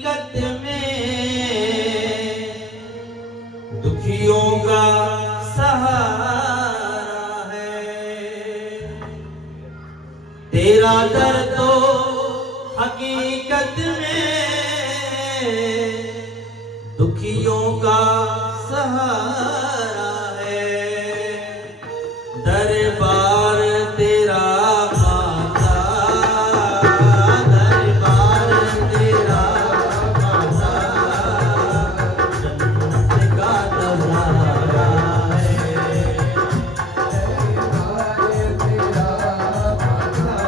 हकीकत में दुखियों का सहारा है। तेरा दर तो हकीकत में दुखियों का सहारा है। दरबार तेरा माता, दरबार तेरा माता, जन्नत का नजारा है। दरबार तेरा माता,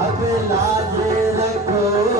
अब लाज रखो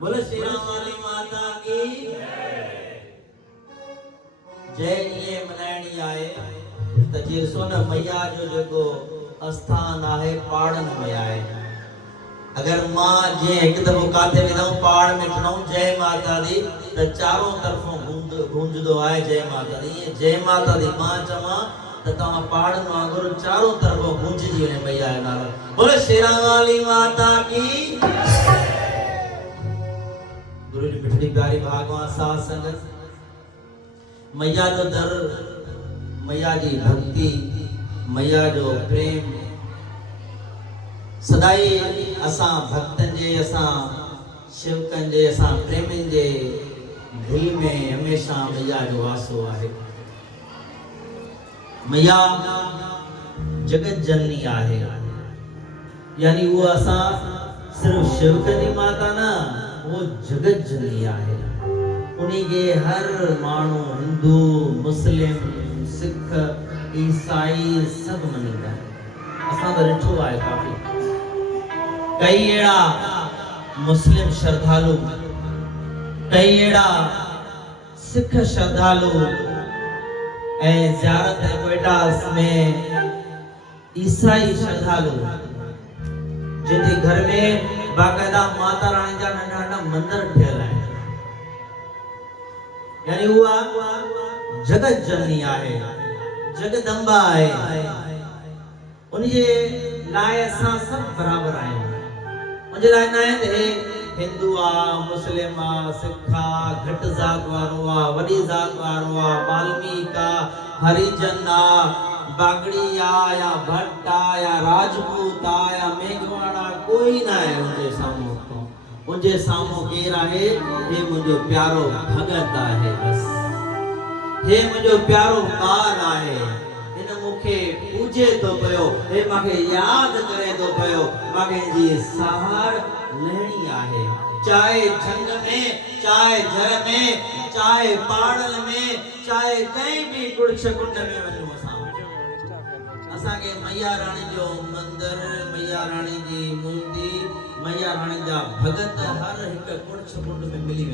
बोले शेरा वाली माता की जय। ये मनाइणी आहे त जे सोन मैया जो जेको स्थान आहे पहाड़न में आहे। अगर मां जे एक दफो काथे वेंदा पहाड़ में ॾिठऊं जय माता दी त चारों तरफों गूंजदो आहे जय माता दी। ये जय माता दी मां चवां त तव्हां पहाड़न वांगुरु चारों तरफों गूंजजी वञे मैया जो नालो। बोले शेरा वाली माता की। गुरु जी मिठड़ी प्यारी भागवान साध संगत मैया जो दर, मैया जी भक्ति, मैया जो प्रेम सदाई असां भक्तन जे, असां शिवकन जे, असां प्रेमिन जे दिल में हमेशा मैया जो वासो आहे। मैया जगत जननी आहे, यानी वो असां सिर्फ शिवकन जी माता न, वो जगत जननी आहे। उन्हीं के हर मानू हिंदू मुस्लिम सिख ईसाई सब मनींदा असां तो ॾिठो आहे काफ़ी। कई अहिड़ा मुस्लिम श्रद्धालु, कई अहिड़ा सिख श्रद्धालु ऐं ज़ियारत क्वेटास में ईसाई श्रद्धालु जिते घर में बाकायदा माता रानी जा नंढा नंढा मंदिर ठहियल आहिनि। यानी उहा जगत जननी आहे, जगदंबा आहे। उनजे लाइ असां सभु बराबर आहियूं। उनजे लाइ न आहे त हे हिंदू आ, मुस्लिम आ, सिख आ, घट ज़ात वारो आ, वॾी ज़ात वारो आ, वाल्मीक आ, हरिजन आ, बागड़ी आ या भट्ट आ या राजपूत आ या मेघवाड़ा, कोई ना है उनके सामू। तो उनके सामू केर आहे? हे मुझो प्यारो भगत आहे बस। हे मुझो प्यारो ॿार आहे। इन मुखे पूजे तो पयो, हे माखे याद करे तो पयो, माखे जी सहार लहणी आहे। चाहे जंग में, चाहे जर में, चाहे पहाड़न में, चाहे कहीं भी कुछ कुंड में वञो असां के मैया रानी जो मंदिर, मैया रानी जी मूर्ति, मैया रानी जा भगत हर हिक कुंड में मिली।